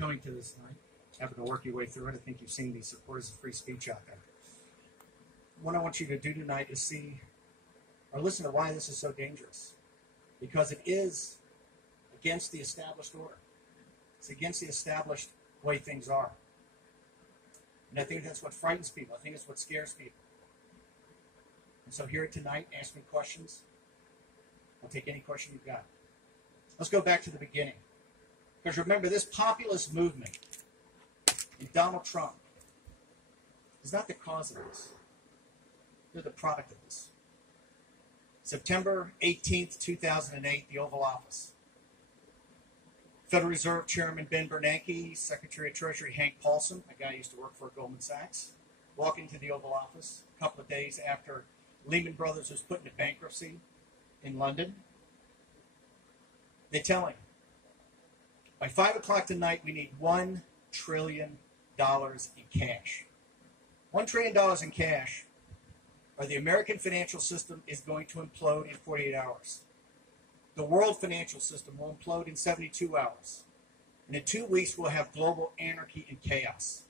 coming to this tonight, having to work your way through it. I think you've seen these supporters of free speech out there. What I want you to do tonight is see or listen to why this is so dangerous. Because it is against the established order. It's against the established way things are. And I think that's what frightens people. I think it's what scares people. And so here tonight, ask me questions. I'll take any question you've got. Let's go back to the beginning. Because remember, this populist movement and Donald Trump is not the cause of this. They're the product of this. September 18th, 2008, the Oval Office. Federal Reserve Chairman Ben Bernanke, Secretary of Treasury Hank Paulson, a guy who used to work for Goldman Sachs, walk into the Oval Office a couple of days after Lehman Brothers was put into bankruptcy in London. They tell him, by 5 o'clock tonight, we need $1 trillion in cash. $1 trillion in cash, or the American financial system is going to implode in 48 hours. The world financial system will implode in 72 hours. And in 2 weeks, we'll have global anarchy and chaos.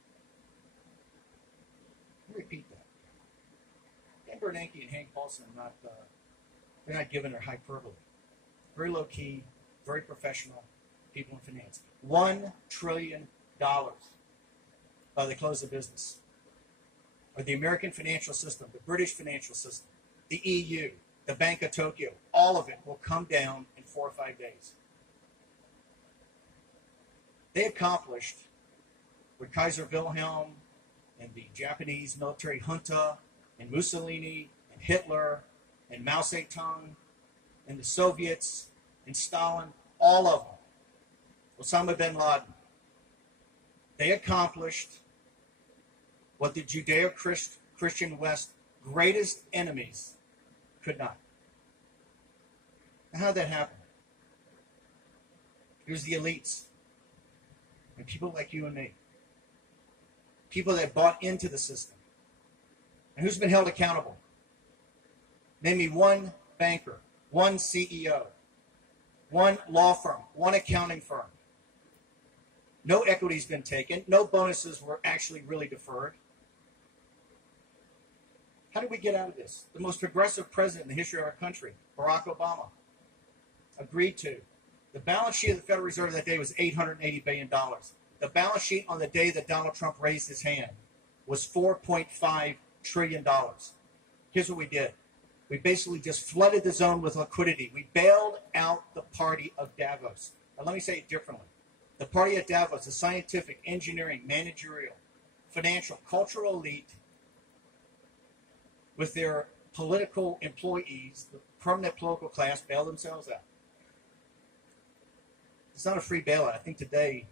Let me repeat that. Ben Bernanke and Hank Paulson are not, they're not giving their hyperbole. Very low-key, very professional people in finance. $1 trillion by the close of business. Or the American financial system, the British financial system, the EU, the Bank of Tokyo, all of it will come down in 4 or 5 days. They accomplished what Kaiser Wilhelm and the Japanese military junta and Mussolini and Hitler and Mao Zedong and the Soviets and Stalin, all of them, Osama bin Laden. They accomplished what the Judeo-Christian West's greatest enemies could not. Now, how did that happen? It was the elites and people like you and me. People that bought into the system. And who's been held accountable? Name me one banker, one CEO, one law firm, one accounting firm. No equity's been taken. No bonuses were actually really deferred. How did we get out of this? The most progressive president in the history of our country, Barack Obama, agreed to. The balance sheet of the Federal Reserve that day was $880 billion. The balance sheet on the day that Donald Trump raised his hand was $4.5 trillion. Here's what we did. We basically just flooded the zone with liquidity. We bailed out the party of Davos. Now let me say it differently. The party of Davos, the scientific, engineering, managerial, financial, cultural elite, with their political employees, the permanent political class, bail themselves out. It's not a free bailout. I think today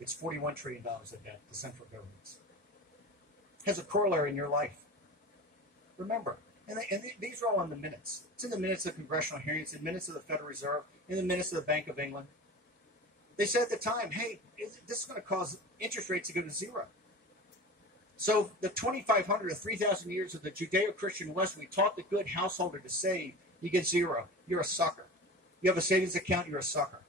it's $41 trillion of debt to central governments. It has a corollary in your life. Remember, and these are all in the minutes. It's in the minutes of congressional hearings, in the minutes of the Federal Reserve, in the minutes of the Bank of England. They said at the time, hey, this is going to cause interest rates to go to zero. So the 2,500 or 3,000 years of the Judeo-Christian West, we taught the good householder to save, you get zero. You're a sucker. You have a savings account, you're a sucker.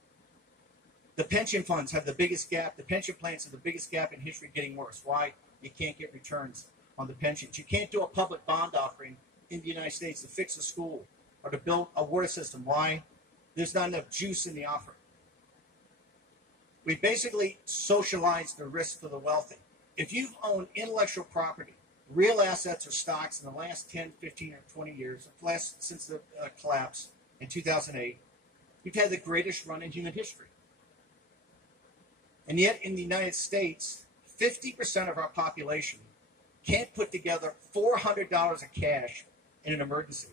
The pension funds have the biggest gap. The pension plans have the biggest gap in history, getting worse. Why? You can't get returns on the pensions. You can't do a public bond offering in the United States to fix a school or to build a water system. Why? There's not enough juice in the offer. We basically socialized the risk for the wealthy. If you've owned intellectual property, real assets or stocks in the last 10, 15, or 20 years, since the collapse in 2008, you've had the greatest run in human history. And yet in the United States, 50% of our population can't put together $400 of cash in an emergency.